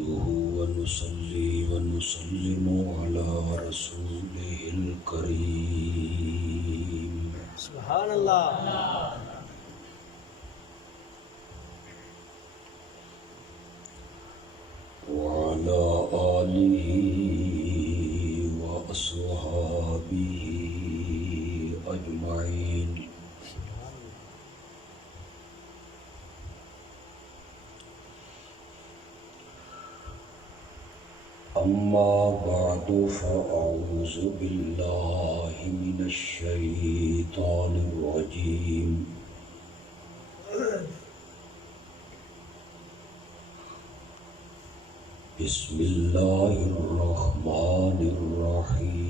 نحمده ونصلي ونسلم على رسوله الكريم سبحان اللہ. وعلى آله وأصحابه أجمعين. أما بعد فأعوذ بالله من الشيطان الرجيم. بسم الله الرحمن الرحيم.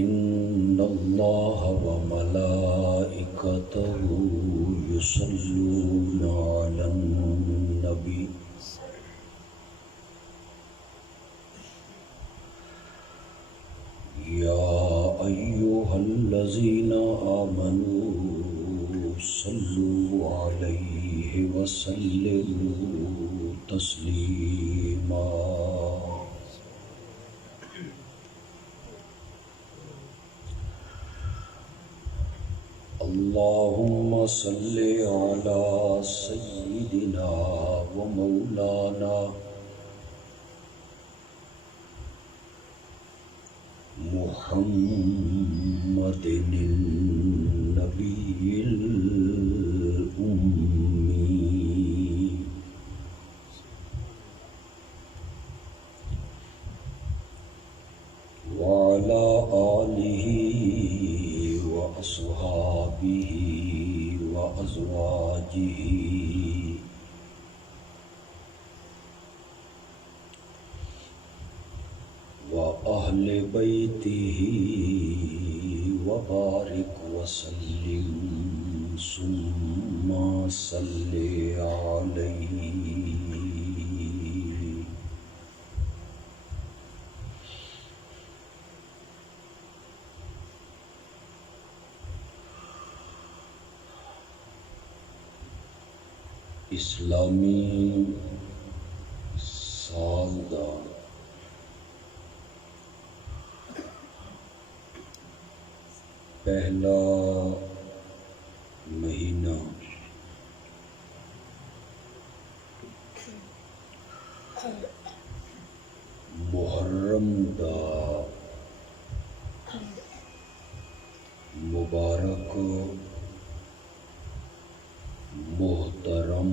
إن الله وملائكته يصلون على النبي يا أيها الذين آمنوا صلوا عليه وسلموا تسليما. اللهم صل على سيدنا ومولانا محمد النبي الأمي وعلى آله وأصحابه وأزواجه وأهل بيته وبارك وسلم ثم صل عليه. اسلامی سال دا پہلا مہینہ محرم دا مبارک محترم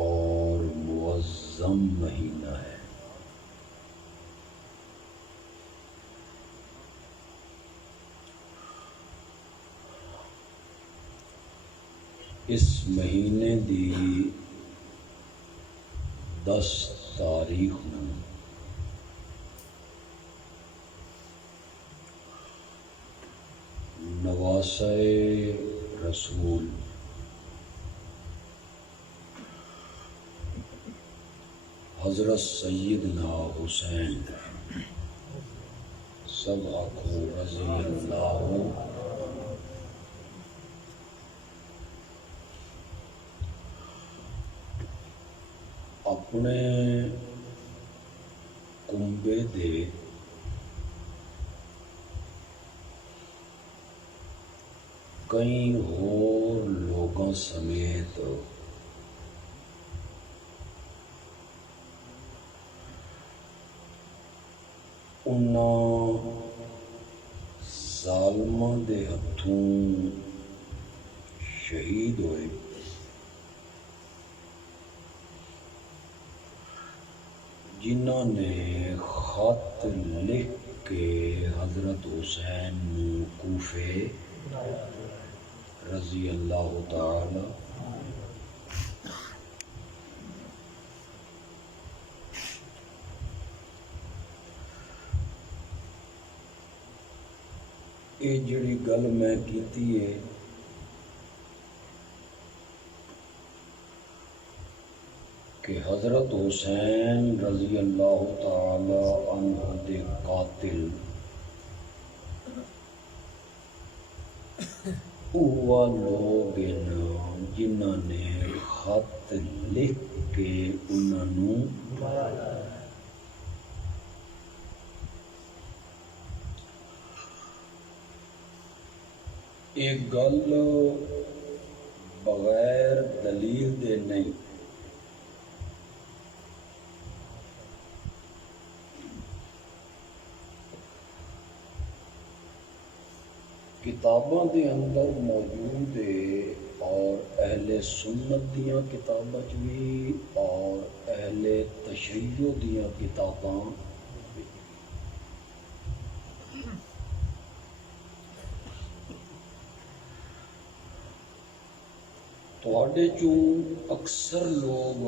اور معظم مہینہ ہے. اس مہینے دی 10 تاریخ نوں نواسہ رسول حضرت سیدنا حسین سب آنکھوں رضی اللہ اپنے کنبے دے کئی اور لوگوں سمیت انہاں ظالماں دے ہتھوں شہید ہوئے. جنہوں نے خط لکھ کے حضرت حسین کوفے رضی اللہ تعالی یہ جڑی گل میں کیتی ہے کہ حضرت حسین رضی اللہ تعالی عنہ دے قاتل وہ لوگ جنہوں نے خط لکھ کے انہوں ایک گل بغیر دلیل دے نہیں کتاباں دے اندر موجود ہے اور اہل سنت دیاں کتاباں بھی اور اہل تشیع دیاں کتاباں تواڈے چوں اکثر لوگ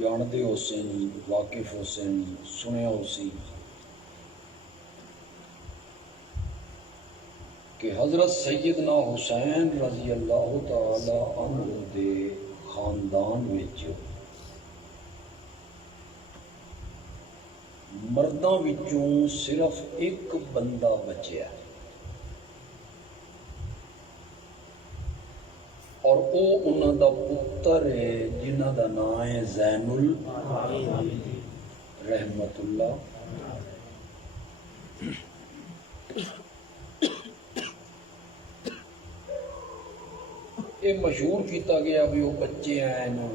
جاندے ہو سن واقف ہو سن سنیا ہو سی کہ حضرت سیدنا حسین رضی اللہ تعالی عنہ دے خاندان وچ مرداں وچوں صرف ایک بندہ بچیا اور او انہاں دا پتر ہے جنہاں دا نام ہے زین رحمت اللہ یہ مشہور کیتا گیا بھی وہ بچے ہیں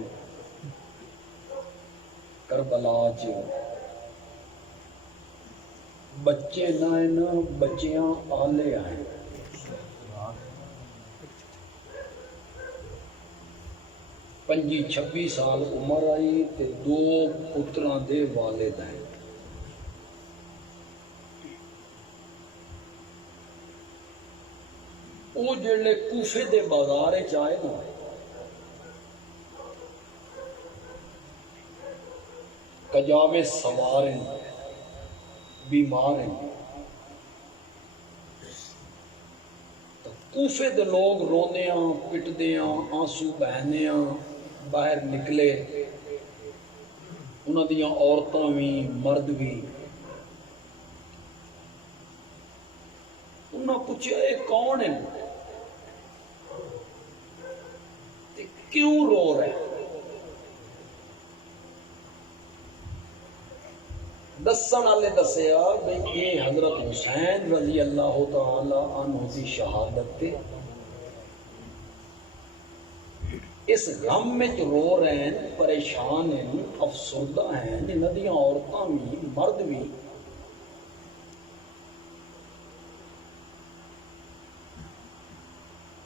کربلا چ بچے نہ بچیاں آلے آئے پنجی 26 سال عمر آئی تے 2 پتراں دے والد ہیں وہ جڑے کوفے دے بازار آئے نا کجاوے سوار ہیں بیمار ہیں کوفے دے لوگ روندے پٹدے آنسو بہنے باہر نکلے انہاں دیاں عورتاں بھی مرد بھی انہاں پوچھا اے کون ہے کیوں رو رہے دسن والے دسیا بھئی یہ حضرت حسین رضی اللہ تعالی عنہ کی شہادت تے اس غم میں رو رہے ہیں پریشان ہیں افسردہ ہیں انہاں دیاں عورتاں بھی مرد بھی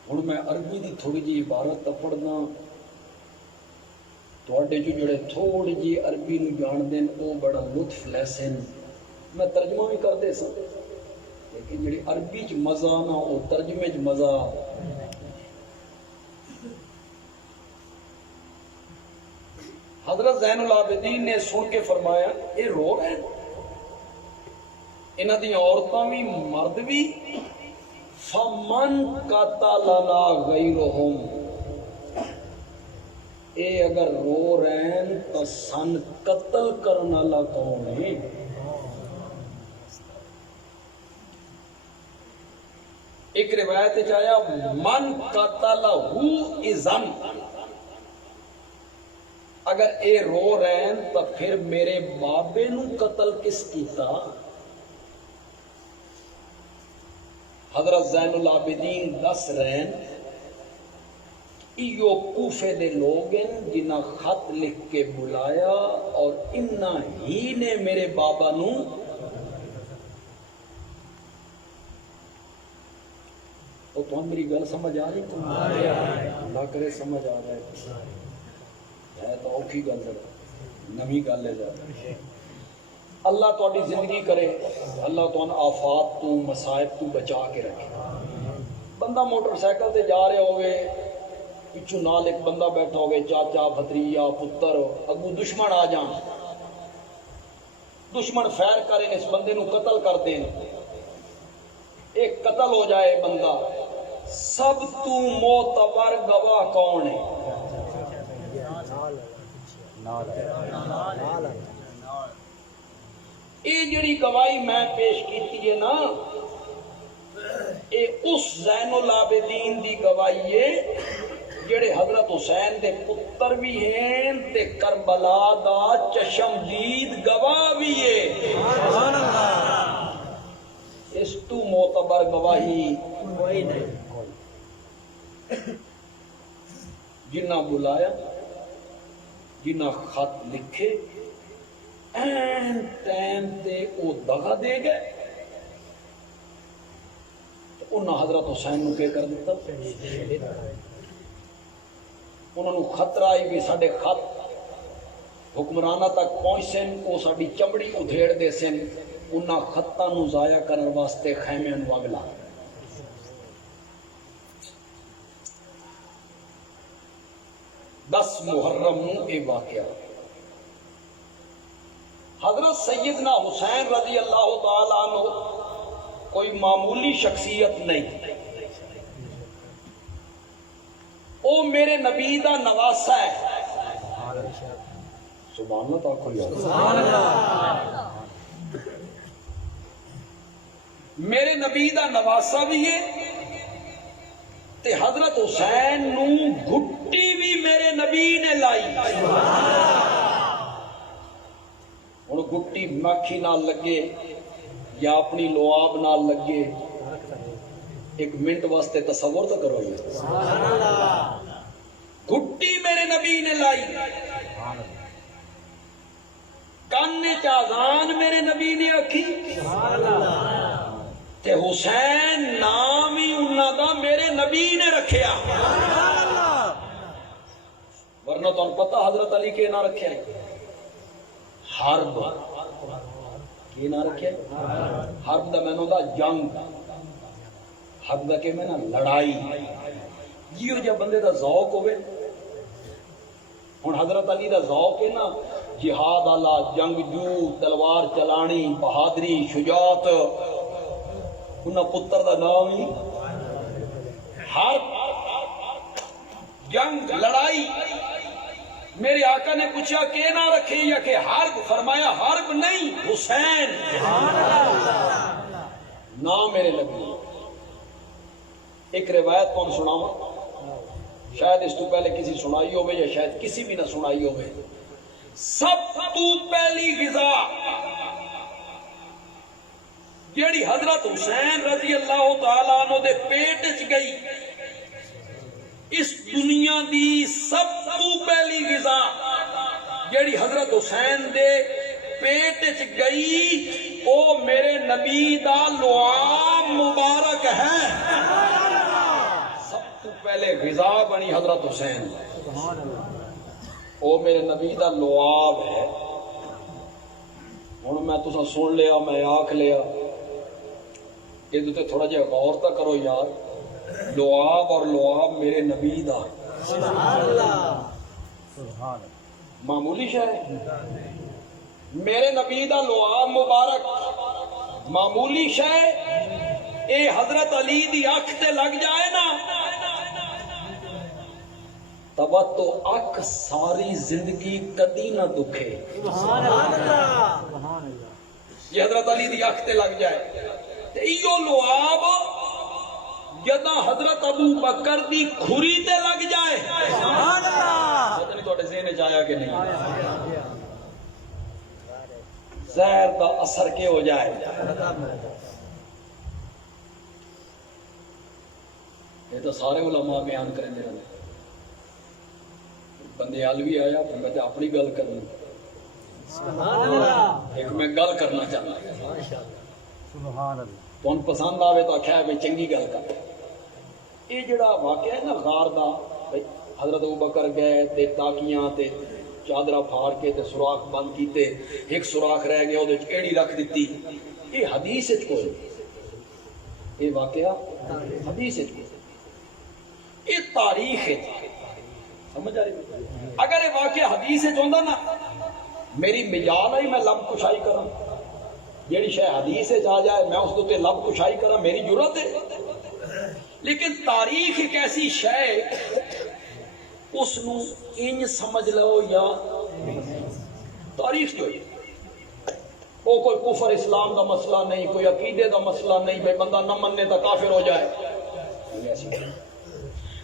ہوں میں عربی دی تھوڑی جی عبارت پڑھنا تواڈے جو جڑے تھوڑی جی عربی نو جان دین او بڑا لطف لے سن میں ترجمہ بھی کر دے سن لیکن جڑی عربی چ مزہ نہ او ترجمے چ مزہ حضرت زین العابدین نے سن کے فرمایا اے رو رہے انہاں دی عورتاں بھی مرد بھی فمن قتلنا غیرہم اے اگر رو رہے ہیں تو سن قتل کرنا لا کون ہے ایک روایت چاہیا من قتلہ اذن اگر اے رو رہے ہیں تو پھر میرے بابے نو قتل کس کیتا حضرت زین العابدین دس رہے ہیں ایو کوفے دے لوگ ہیں جنہاں خط لکھ کے بلایا اور انہاں ہی نے میرے بابا نو تو میری گل سمجھ آ رہی تو اللہ کرے سمجھ آ رہا ہے تو اوکھی گل نویں گل ہے اللہ تہاڈی زندگی کرے اللہ تہن آفات تو مصائب تو بچا کے رکھے بندہ موٹر سائیکل تے جا رہا ہوئے پچھو نال ایک بندہ بیٹھا ہوگے چاچا بھتریجا پتر اگو دشمن آ جان دشمن فیر کریں اس بندے نو قتل کر دیں ایک قتل ہو جائے بندہ سب تو معتبر گواہ کون ہے یہ جڑی گواہی میں پیش کیتی ہے نا، اے اس زین العابدین دی گواہی ہے جڑے حضرت حسین دے پتر بھی ہیں تے کربلا دا چشمدید گواہ بھی ہے۔ سبحان اللہ۔ اس تو معتبر گواہی کوئی نہیں۔ جنہ بلایا، جنہ خط لکھے، این ٹائم تے او دغا دے گئے، انہاں حضرت حسین نو کیا کر دیتا؟ انہوں نے خطرہ آئی بھی ساڑھے خط حکمرانہ تک پہنچ سن، وہ ساڑھی چمڑی ادھیڑ دے سن، انہاں خطہ نو ضائع کرنے واسطے خیمے نو اگلا۔ 10 محرم اے واقعہ۔ حضرت سیدنا حسین رضی اللہ تعالیٰ عنہ کوئی معمولی شخصیت نہیں، او میرے نبی دا نواسا ہے۔ سبحان اللہ تعالیٰ کھولی آگا، سبحان اللہ۔ میرے نبی دا نواسا بھی ہے تے حضرت حسین نو گھٹی بھی میرے نبی نے لائی۔ انہوں گھٹی مکھی نال لگے یا اپنی لعاب نال لگے، ایک منٹ واسطے تصور تو کرو یہ، گھٹی میرے نبی نے لائی، کانے چاذان میرے نبی نے آکھی، تے حسین نام ہی انہاں دا میرے نبی نے رکھیا۔ ورنہ تو ان پتہ حضرت علی کے نہ رکھیا ہے حرب، کی نہ رکھیا ہے حرب دا میں نو دا جنگ، حرب دا کہ میں نا لڑائی، یہ جب بندے دا ذوق ہوئے، ہن حضرت علی دا ذوق ہے نا جہاد اللہ، جنگجو، تلوار چلانی، بہادری، شجاعت، انہاں پتر دا نام ہی حرب، جنگ، لڑائی۔ میرے آقا نے پوچھا کہ نہ رکھے یا کہ حرب؟ فرمایا حرب نہیں، حسین نام میرے لگی۔ ایک روایت کون سناوا، شاید اس تو پہلے کسی سنائی ہوئے یا شاید کسی بھی نہ سنائی ہوئے۔ سب تو پہلی غذا جیڑی حضرت حسین رضی اللہ تعالیٰ عنہ دے پیٹ چ گئی، اس دنیا دی سب تو پہلی غذا جیڑی حضرت حسین دے پیٹ چ گئی، او میرے نبی دا لعاب مبارک ہے۔ سب تو پہلے غذا بنی حضرت حسین، او میرے نبی دا لعاب ہے۔ ہن میں تساں سن لیا، میں آکھ لیا، یہ تے تھوڑا جہا غور تا کرو یار، لعاب اور لعاب میرے نبی دا سبحان اللہ، معمولی شے ہے؟ میرے نبی دا لعاب مبارک معمولی شے؟ اے حضرت علی دی اکھ تے لگ جائے نا تب تو اکھ ساری زندگی کدی نہ دکھے۔ سبحان اللہ، یہ حضرت علی دی اکھ تے لگ جائے تے ایو لعاب جداں حضرت ابو بکر دی کھری تے لگ جائے، سبحان اللہ، پتہ نہیں تواڈے ذہن وچ آیا کہ نہیں، زہر دا اثر کے ہو جائے۔ یہ تو سارے علماء بیان کریں دے رہے، بندے علوی آیا پھر میں اپنی گل کرنا، سبحان اللہ، ایک میں گل کرنا چاہتا سبحان اللہ۔ تو ان پسند آوے تو آخیا ہے چنگی گل کر۔ یہ جڑا واقعہ ہے نا غار دا، حضرت ابوبکر گئے تے تاکیاں تے چادرہ پھاڑ کے تے سوراخ بند کیتے، ایک سوراخ رہ گیا وہ ایڑی رکھ دیتی، یہ حدیث وچ کوئی، یہ واقعہ حدیث وچ کوئی، یہ تاریخ ہے، سمجھ آ رہی؟ اگر یہ واقعہ حدیث وچ ہوندا نا میری مجال آئی میں لب کشائی کراں، جیڑی شے حدیث وچ آ جائے میں اس تے لب کشائی کراں، میری جرت ہے۔ لیکن تاریخ ایک ایسی شے اس نو انج سمجھ لو یا تاریخ جو ہے وہ کوئی کفر اسلام دا مسئلہ نہیں، کوئی عقیدے دا مسئلہ نہیں، بھائی بندہ نہ مننے تا کافر ہو جائے،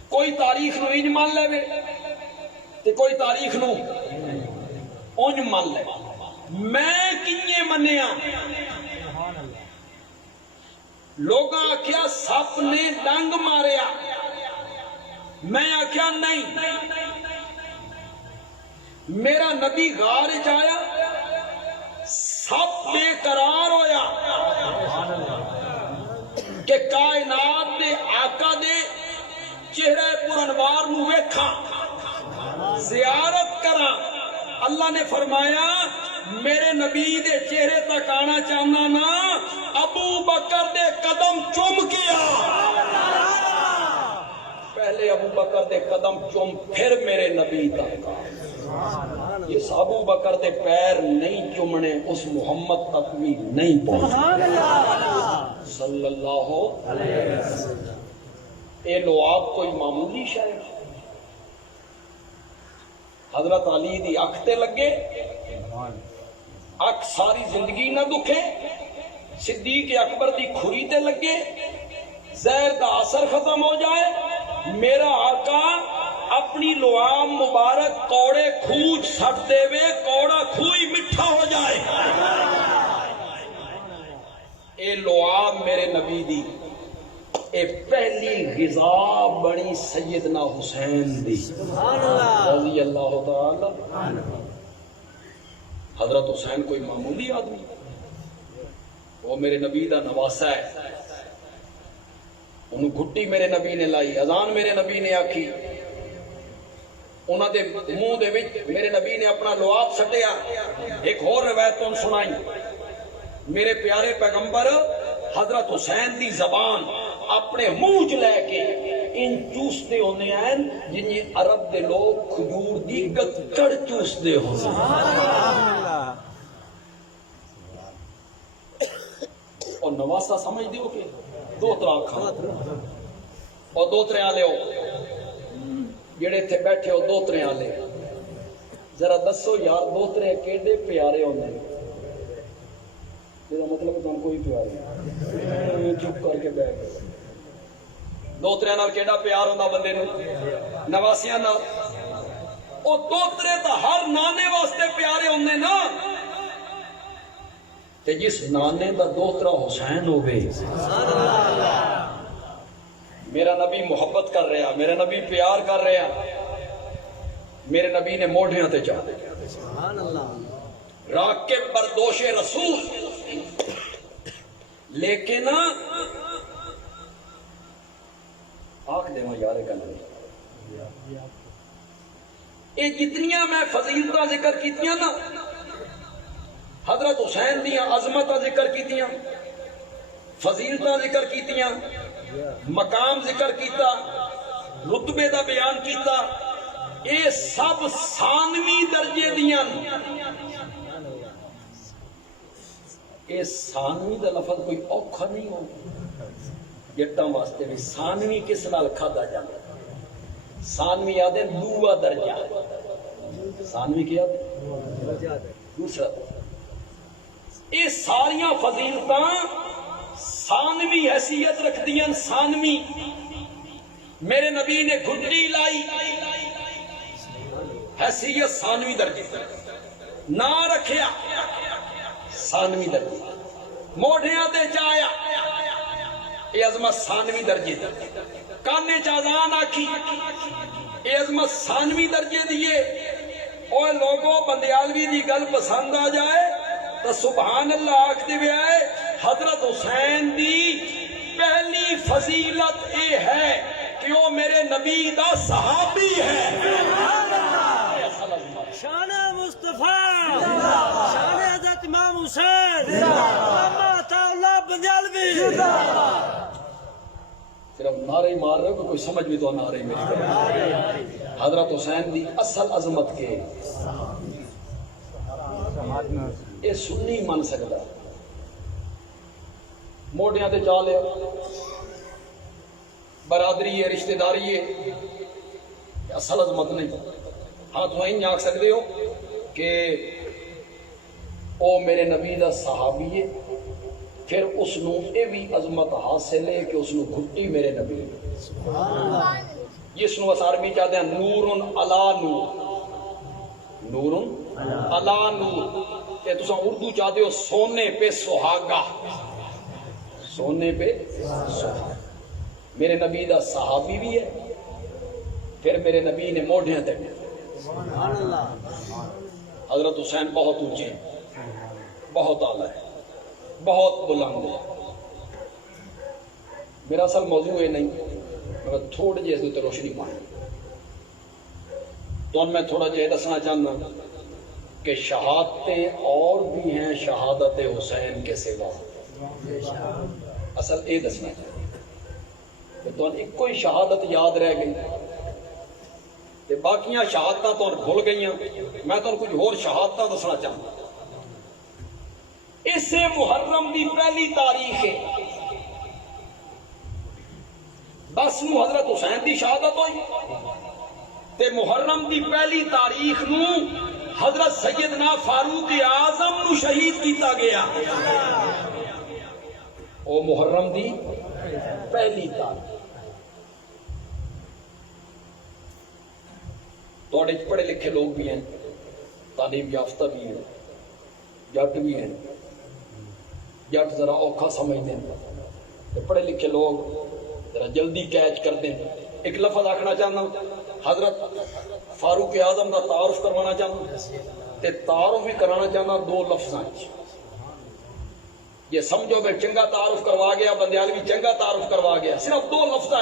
کوئی تاریخ نو انج مان لے تے کوئی تاریخ نو اونج مان لے۔ میں کیے منیا؟ لوگاں آکھیا سپ نے ڈنگ ماریا، میں آکھیا نہیں، میرا نبی غار وچ آیا، سب بے قرار ہویا کہ کائنات دے آقا دے چہرے پرانوار نو ویکھاں، زیارت کراں۔ اللہ نے فرمایا میرے نبی دے چہرے تک آنا چاہنا نا، ابو بکر دے قدم چوم کے آ۔ پہلے ابو بکر دے قدم چوم پھر میرے نبی تک آ۔ یہ ابو بکر دے پیر نہیں چومنے، اس محمد تک بھی نہیں پہنچے صلی اللہ علیہ وسلم۔ اے لعاب کوئی معمولی شے؟ حضرت علی دی اکھ تے لگے، اکھ ساری زندگی نہ دکھے، صدیق اکبر دی کھری تے لگے، زہر دا اثر ختم ہو جائے، میرا آقا اپنی لعاب مبارک کوڑے کھوج سٹ دے وے، کوڑا کھوئی مٹھا ہو جائے۔ اے لعاب میرے نبی دی اے پہلی غذا بنی سیدنا حسین دی رضی اللہ تعالی۔ حضرت حسین کوئی معمولی آدمی، وہ میرے نبی دا نواسا ہے، انہوں گھٹی میرے نبی نے لائی، اذان میرے نبی نے آکھی، انہوں دے منہ دے وچ میرے نبی نے اپنا لعاب سٹیا۔ ایک اور روایت تم سنائی، میرے پیارے پیغمبر حضرت حسین دی زبان اپنے منہ چ لے کے ان چوستے ہونے ہیں جنہیں عرب دے لوگ کھجور دی گکڑ چوستے ہونے۔ اور نواسا سمجھ دیو کہ دو طرح کھانا، اور دو طرح لے ہو جڑے تھے بیٹھے ہو، دو طرح لے ذرا دسو یار، دو طرح کیڑے پیارے ہونے؟ یہ مطلب تم کوئی پیار نہیں، چپ کر کے بیٹھ گئے۔ دو طرح نال کیڑا پیار ہوتا بندے نو؟ نواسیاں نال۔ او دو طرح تا ہر نانے واسطے پیارے ہوندے نا، تے جس نانے دا دو طرح حسین ہو گئے، میرا نبی محبت کر رہا، میرا نبی پیار کر رہا، میرے نبی نے موڑھیاں تے چاہ دے راکب بردوش رسول، لیکن آنکھ دے ماں یارے کا نہیں۔ یہ جتنیاں میں فضیلتہ ذکر کیتیاں نا، حضرت حسین دیاں عظمتہ ذکر کیتیاں، فضیلتہ ذکر کیتیاں، مقام ذکر کیتا، رتبے دا بیان کیتا، اے سب ثانوی درجے دیاں۔ اے ثانوی دا لفظ کوئی اوکھا نہیں ہو، جٹاں واسطے بھی ثانوی کس نال کھادا جاندا؟ ثانوی آدھے دوسرا درجہ، ثانوی کیا دوسرا۔ اے ساریاں فضیلتاں ثانوی حیثیت رکھ دیاں، ثانوی۔ میرے نبی نے گھٹی لائی، حیثیت ثانوی درجے، نہ رکھیا ثانوی درجے، موڑھیاں دے چایا اے عظمت ثانوی درجے، کانے چازان آکھی اے عظمت ثانوی درجے دیئے۔ اور لوگوں بندیالوی دی گل پسند آ جائے تو سبحان اللہ آکھ دے آئے۔ حضرت حسین دی پہلی فضیلت اے ہے کہ وہ میرے نبی دا صحابی ہے۔ شان مصطفیٰ، شان حضرت امام حسین، علامہ عطا اللہ بندیالوی۔ صرف نعرے مار رہے ہو کہ کوئی سمجھ بھی تو نعرے میری کرے۔ حضرت حسین دی اصل عظمت کے یہ سنی من سکتا، موڑیاں تے چاہ لیا، برادری ہے، رشتہ داری ہے، اصل عظمت نہیں۔ ہاں تو ہی آکھ سکتے ہو کہ او میرے نبی دا صحابی ہے، پھر اس نو یہ بھی عظمت حاصل ہے کہ اس نو گھٹی میرے نبی نے، جس نو اس عربی چاہتے ہیں نورن علا نور، نورن علا نور، کہ تساں اردو چاہتے ہو سونے پہ سہاگا، سونے پہ سہاگا۔ میرے نبی دا صحابی بھی ہے، پھر میرے نبی نے موڑھیاں تک، حضرت حسین بہت اونچے ہیں، بہت اعلیٰ ہے، بہت بلند ہے۔ میرا اصل موضوع ہے نہیں، میں تھوڑے جیسے تے روشنی پائیں تو میں تھوڑا جہے دسنا چاہنا کہ شہادتیں اور بھی ہیں شہادت حسین کے سوا، اصل یہ دسنا چاہتا کہ تو ایک کوئی شہادت یاد رہ گئی تے باقیاں شہادتاں تو بھول گئیاں، میں تو کچھ اور شہادتاں دسنا چاہتا۔ اس محرم دی پہلی تاریخ ہے، 10 نو حضرت حسین دی شہادت ہوئی تے محرم دی پہلی تاریخ نو حضرت سیدنا فاروق اعظم نو شہید کیتا گیا۔ او محرم دی پہلی تاریخ۔ توڑے پڑھے لکھے لوگ بھی ہیں، تعلیم یافتہ بھی ہیں، جٹ بھی ہیں، جٹ ذرا اوکھا سمجھتے ہیں، پڑھے لکھے لوگ ذرا جلدی کیچ کرتے ہیں۔ ایک لفظ آکھنا چاہنا، حضرت فاروق اعظم کا تعارف کروانا چاہنا تے تعارف بھی کرانا چاہنا 2 لفظاں۔ یہ سمجھو میں چنگا تعارف کروا گیا، بندیال بھی چنگا تعارف کروا گیا، صرف 2 لفظ،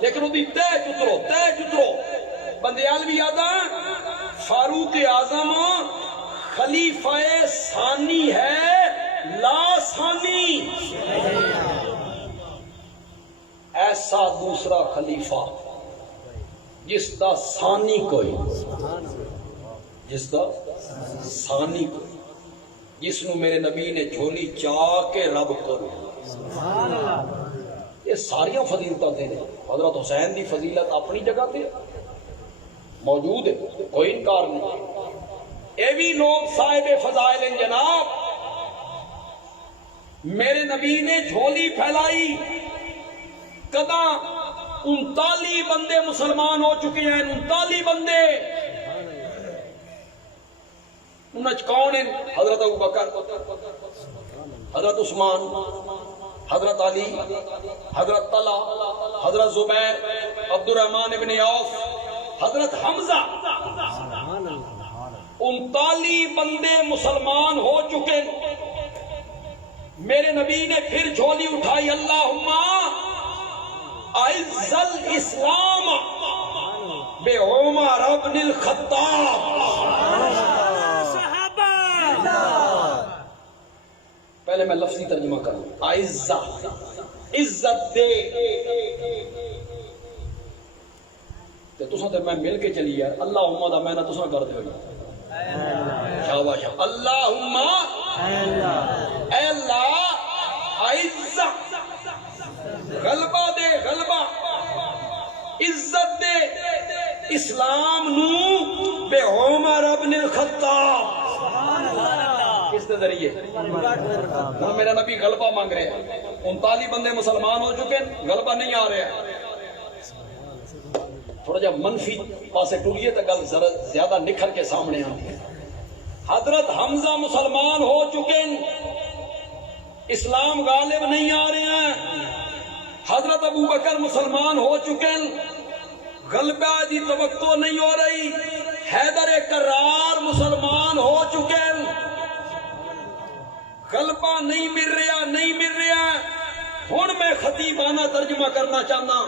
لیکن وہ بھی تیج اترو۔ بندیال بھی یاد ہے، فاروق اعظم خلیفہ ثانی ہے، لا ثانی، ایسا دوسرا خلیفہ جس دا ثانی کوئی، جس دا ثانی کوئی، جس نو میرے نبی نے جھولی چاہ کے رب کرو۔ یہ ساریاں فضیلتاں تھے، حضرت حسین دی فضیلت اپنی جگہ تے موجود ہے، کوئی انکار نہیں۔ اے بھی لوگ صاحب فضائل ہیں جناب، میرے نبی نے جھولی پھیلائی، کداں 39 بندے مسلمان ہو چکے ہیں، 39 بندے، انہاں کون ہیں؟ حضرت ابوبکر، حضرت عثمان، حضرت علی، حضرت طلحہ، حضرت زبیر، عبد الرحمن ابن عوف، حضرت حمزہ، 39 بندے مسلمان ہو چکے۔ میرے نبی نے پھر جھولی اٹھائی، اللہم اعز الاسلام بعمر بن الخطاب۔ پہلے میں لفظی ترجمہ کروں، اعزہ، عزت دے، تے تساں تے میں مل کے چلی یار، اللہم دا میں نہ تساں کر دے شاباش، اللہم اے اللہ اعزہ، غلبہ دے، غلبہ، عزت دے اسلام نو بے عمر ابن الخطاب۔ کس کے ذریعے؟ میرا نبی غلبہ مانگ رہے ہیں، 39 بندے مسلمان ہو چکے ہیں، غلبہ نہیں آ رہا ہے۔ تھوڑا جا منفی پاسے ٹوریے تو گل زیادہ نکھر کے سامنے آتی ہے۔ حضرت حمزہ مسلمان ہو چکے ہیں، اسلام غالب نہیں آ رہے ہیں۔ حضرت ابوبکر مسلمان ہو چکے ہیں، غلبہ دی توقع نہیں ہو رہی۔ حیدر کرار مسلمان ہو چکے ہیں، غلبہ نہیں مل رہا، نہیں مل رہا۔ ہن میں خطیبانہ ترجمہ کرنا چاہنا،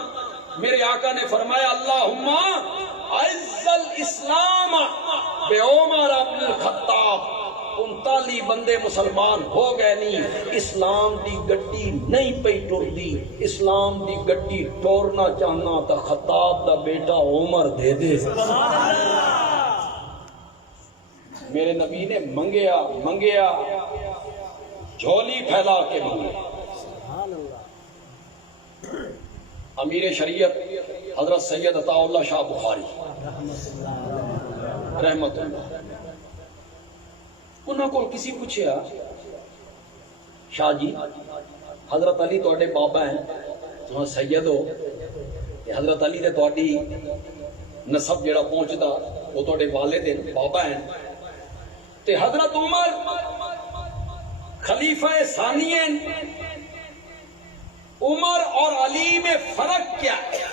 میرے آقا نے فرمایا اللہم اعز الاسلام بعمر بن الخطاب۔ 39 بندے مسلمان ہو گئے، نہیں اسلام دی گڈی نہیں پئی ٹردی، اسلام دی گڈی ٹورنا چاہنا تا خطاب دا بیٹا عمر دے دے۔ میرے نبی نے منگیا منگیا، جھولی پھیلا کے منگیا۔ امیر شریعت حضرت سید عطا اللہ شاہ بخاری رحمت اللہ انہوں کو کسی پوچھیا شاہ جی حضرت علی تواڈے بابا ہیں تساں سید ہو تے حضرت علی دے تواڈی نسب جڑا پہنچدا وہ تواڈے والد ہیں بابا ہیں تے حضرت عمر خلیفہ ثانی ہیں عمر اور علی میں فرق کیا ہے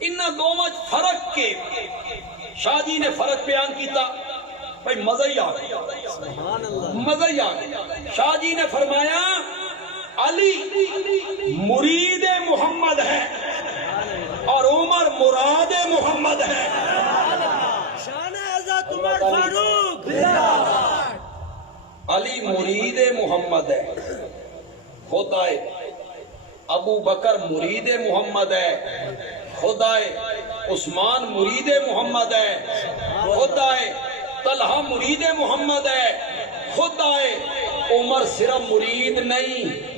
ان دونوں فرق کے شاہ جی نے فرق بیان کیتا بھائی مزہ ہی آ گیا مزہ ہی آ گیا شاہ جی نے فرمایا علی مرید محمد ہے اور عمر مراد محمد ہے شان حضرت عمر فاروق علی مرید محمد ہے خدا ابو بکر مرید محمد ہے خدا عثمان مرید محمد ہے خدا طلحہ مرید محمد ہے خدا عمر صرف مرید نہیں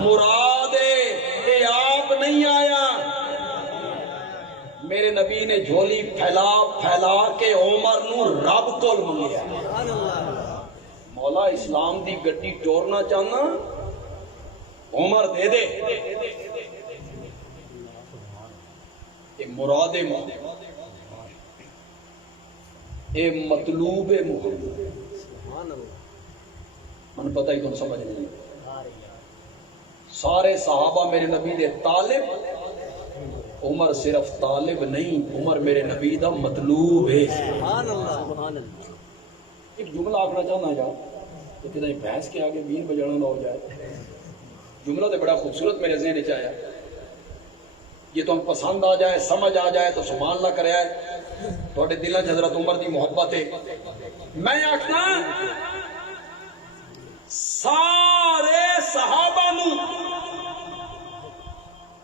مراد ہے آپ نہیں آیا میرے نبی نے جھولی پھیلا پھیلا کے عمر نو رب کو منگیا مولا اسلام دی گڈی ٹورنا چاہنا عمر دے دے اے مراد محمد اے مطلوب محمد من پتہ ہی کون سمجھ نہیں سارے صحابہ میرے نبی دے طالب عمر صرف طالب نہیں عمر میرے نبی دا مطلوب ہے ایک جملہ آکھنا چاہنا جا تو کدھر بحث کے آگے بین بجانا نہ ہو جائے جملہ تو بڑا خوبصورت میرے ذہن چ آیا یہ تو ہم پسند آ جائے سمجھ آ جائے تو سبحان اللہ کرے تھوڑے دلوں حضرت عمر دی محبت ہے میں آکھنا سارے صحابہ نو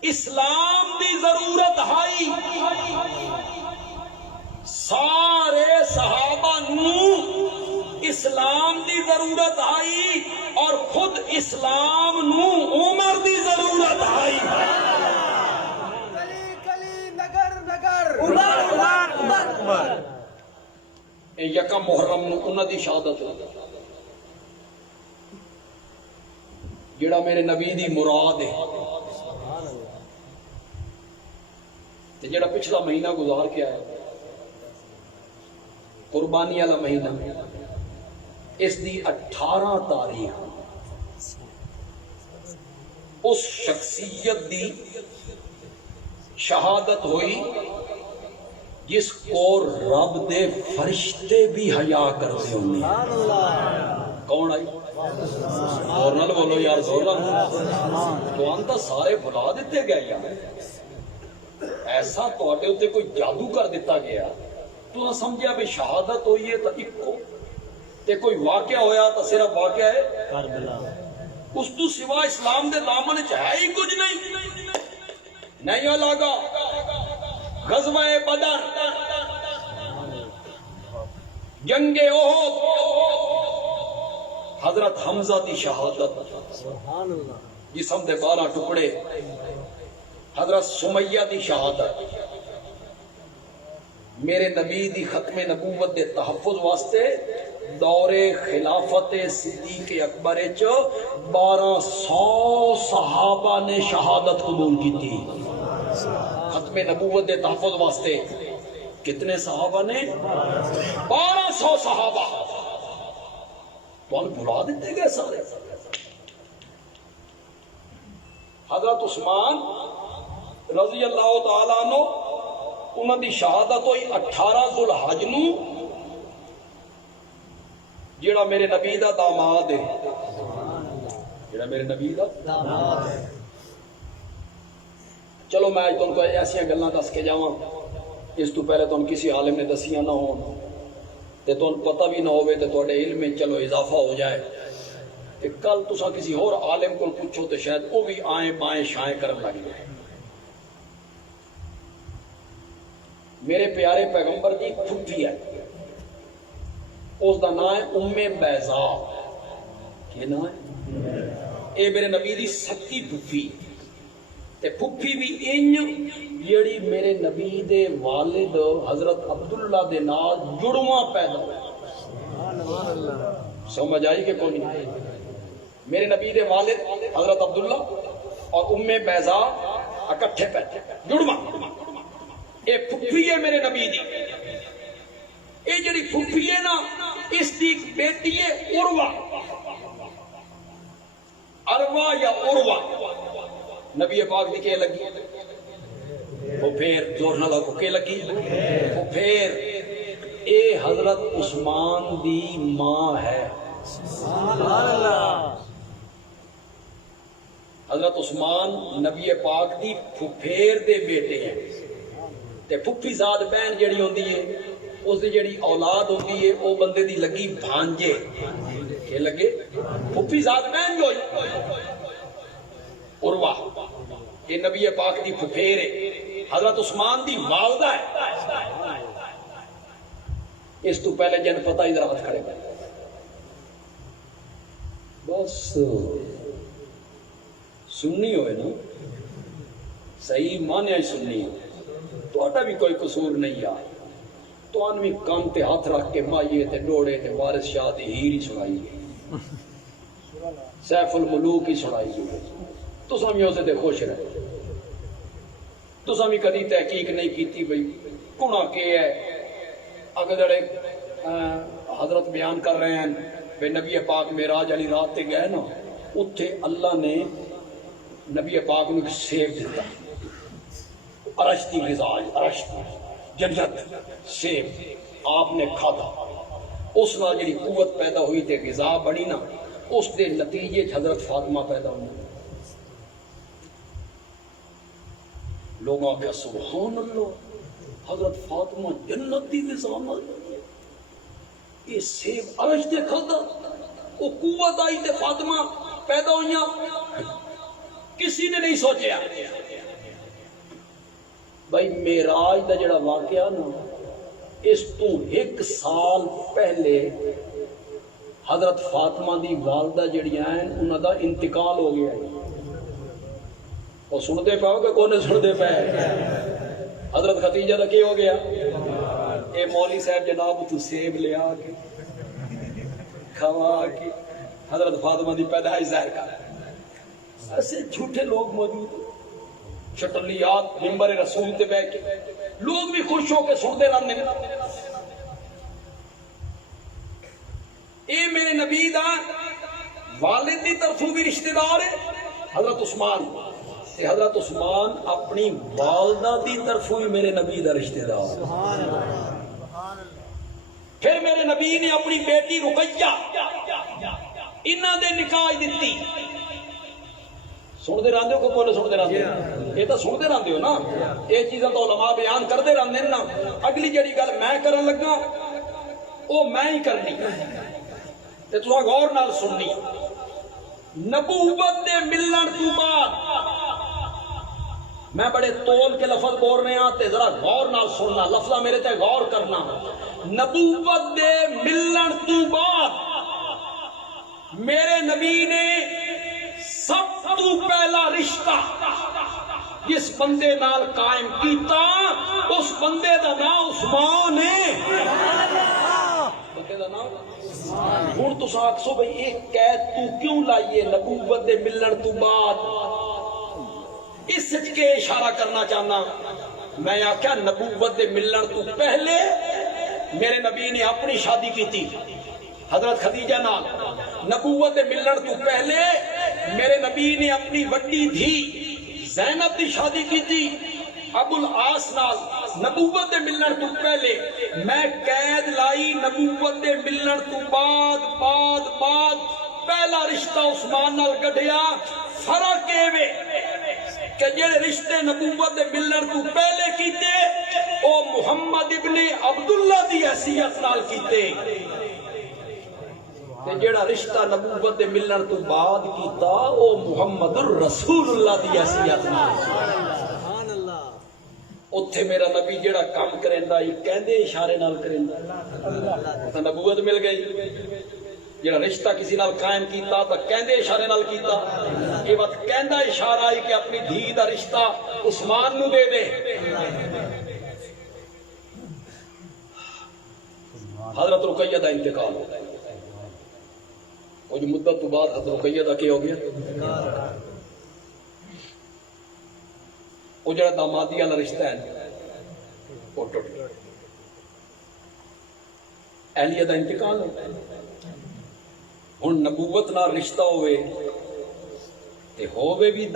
اسلام دی ضرورت آئی سارے صحابہ نو اسلام دی ضرورت آئی اور خود اسلام نو عمر دی ضرورت آئی کلی کلی نگر نگر عمر عمر عمر عمر یکم محرم نو انہاں دی شہادت جڑا میرے نبی دی مراد ہے تے جڑا پچھلا مہینہ گزار کے آیا قربانی والا مہینہ اس دی 18 تاریخ اس شخصیت دی شہادت ہوئی جس کو رب دے فرشتے بھی حیا کرتے ہوں کون آئی اور نہ بولو یار زور تو انتا سارے بلا دیتے گئے یار ایسا تو آٹے ہوتے کوئی جادو کر دیتا گیا تو نہ سمجھا بھی شہادت ہوئی ہے تو اکو تے کوئی واقعہ ہویا تو صرف واقعہ ہے کربلا اس تو سوا اسلام دے دامن چاہے ہی کچھ نہیں لگا غزوہ بدر جنگ احد حضرت حمزہ دی شہادت جسم دے 12 ٹکڑے حضرت سمیہ دی شہادت میرے نبی دی ختم نبوت دے تحفظ واسطے دور خلافت صدیق اکبر 1200 صحابہ نے شہادت قبول کی تھی ختم نبوت دے تحفظ واسطے کتنے صحابہ نے 1200 صحابہ تو ان بلا دیتے گئے سارے حضرت عثمان رضی اللہ تعالیٰ عنہ انہوں دی شہادت ہوئی 18 ذوالحج نو جیڑا میرے نبی دا داماد ہے جیڑا میرے نبی دا داماد ہے چلو میں تم کو ایسیاں گلاں دس کے جاواں اس تو پہلے تم کسی عالم نے دسیاں نہ ہون تے تم پتہ بھی نہ ہوئے تے تواڈے علم میں چلو اضافہ ہو جائے کہ کل تساں کسی اور عالم کو پوچھو تے شاید وہ بھی آئیں بائیں شائیں کرن لگ جائے میرے پیارے پیغمبر جی پھپھی ہے اس دا نام ہے ام بیضا کیا نام ہے اے میرے نبی دی سکی پھپھی تے پھپھی بھی انج جیڑی میرے نبی دے والد حضرت عبداللہ دے نال جڑواں پیدا ہوئے. سمجھ آئی کہ کوئی نہیں؟ میرے نبی دے والد حضرت عبداللہ اور بیضاء اکٹھے پیدا جڑواں. اے پھپھی ہے میرے نبی دی. اے جڑی پھپھی ہے نا اس دی بیٹی ہے عروہ. عروہ یا عروہ نبی پاک دی کہ لگی وہ پھر زور نہ لگو کہ لگی وہ پھر اے حضرت عثمان دی ماں ہے. حضرت عثمان نبی پاک دی پھپھیر دے بیٹے ہیں. تے پھپھی زاد بہن جڑی ہوندی ہے اس دی جڑی اولاد ہوندی ہے وہ بندے دی لگی بھانجے. کہ لگے پھپھی زاد بہن جو ہوئی عروہ یہ نبی پاک دی پھپھیر ہے. حضرت عثمان دی والدہ ہے. اس تو پہلے جن پتہ ہی ذرا ہاتھ کھڑے کر بس سننی ہوئے نا صحیح مانے سننی ہو تو بھی کوئی قصور نہیں یار. تو انوی کام تے ہاتھ رکھ کے مائیے تے ڈوڑے تے وارث شاہ دی ہیر ہی سنائی سیف الملوک ہی سنائی. تو سمیوں سے تے خوش رہے. تو سمی کدی تحقیق نہیں کیتی بھئی گناہ کے ہے. اگر جڑے حضرت بیان کر رہے ہیں بے نبی پاک معراج علی رات تے گئے نا اتھے اللہ نے نبی پاک نے سیب دیتا. عرش دی غذا عرش جنت سیب آپ نے کھادا. اس نال جڑی قوت پیدا ہوئی تے غذا بڑی نا اس دے نتیجے حضرت فاطمہ پیدا ہوئی. لوگوں کے سبحان اللہ حضرت فاطمہ جنت دی غذا مل یہ سیب عرش دے کھادا وہ قوت آئی تے فاطمہ پیدا ہوئیاں. کسی نے نہیں سوچیا بھائی معراج دا جڑا واقعہ نا اس تو 1 سال پہلے حضرت فاطمہ دی والدہ جڑیاں ہیں انہاں دا انتقال ہو گیا ہے. اور سنتے پاؤ کہ کون سنتے پے حضرت ختیجہ دا کی ہو گیا اے مولوی صاحب جناب تو سیب لیا کے کھوا کے حضرت فاطمہ دی پیدائش ظاہر کر. ایسے جھوٹے لوگ موجود شٹلیات ممبر رسول تے بیٹھ کے لوگ بھی خوش ہو کے سنتے رہتے ہیں. اے میرے نبی دا والد دی طرفوں بھی رشتہ دار ہے حضرت عثمان. حضرت عثمان اپنی والدہ دی طرفوں بھی میرے نبی دا رشتہ دار. پھر میرے نبی نے اپنی بیٹی رقیہ انہاں دے نکاح دتی. سنتے رہتے ہو کہ کوئی سنتے رہتے ہو؟ یہ تو سنتے رہتے ہو نا. یہ چیزیں تو علماء بیان کرتے رہتے ہیں نا. اگلی جڑی گل میں کرن لگا وہ میں ہی کرنی تے تساں غور نال سننی. نبوت دے ملن تو بعد میں بڑے طول کے لفظ بول رہے ہیں تے ذرا غور نال سننا لفظاں میرے تے غور کرنا. نبوت دے ملن تو بعد میرے نبی نے سب تو پہلا رشتہ جس بندے نال قائم کیتا اس بندے دا نام عثمان ہے. بندے دا نام ہن تساں آکھو بھئی ایک قید تو کیوں لائیے نبوت دے ملن تو بعد. اس سچ کے اشارہ کرنا چاہنا میں آکھیا نبوت دے ملن تو پہلے میرے نبی نے اپنی شادی کی تھی حضرت خدیجہ نال. نبوت دے ملن تو پہلے میرے نبی نے اپنی وڈی دھی زینب دی شادی کی تھی ابو العاص نال. نبوت دے ملن تو پہلے میں قید لائی نبوت دے ملن تو بعد پہلا رشتہ عثمان نال گڈھیا. فرق اے کہ جڑے رشتے نبوت دے ملن تو پہلے کیتے او محمد ابن عبداللہ دی حیثیت نال کیتے تے جڑا رشتہ نبوت دے ملن تو بعد کیتا او محمد الرسول اللہ دی حیثیت نال. سبحان اللہ. اوتھے میرا نبی جڑا کام کریندا اے کہندے اشارے نال کریندا نبوت مل گئی. جڑا رشتہ کسی نال قائم کیتا تو کہندے اشارے نال کیتا، یہ وقت کہندا اشارہ آئی کہ اپنی دھی دا رشتہ عثمان نو دے دے۔ حضرت رقیہ دا انتقال ہو گیا، کچھ مدت تو بعد حضرت رقیہ دا کیا ہو گیا، وہ جڑا دامادی والا رشتہ ہے وہ ٹوٹ گیا۔ اہلیہ دا انتقال ہو گیا، ہن نبوت نال رشتہ ہوئے تے ہووے بھی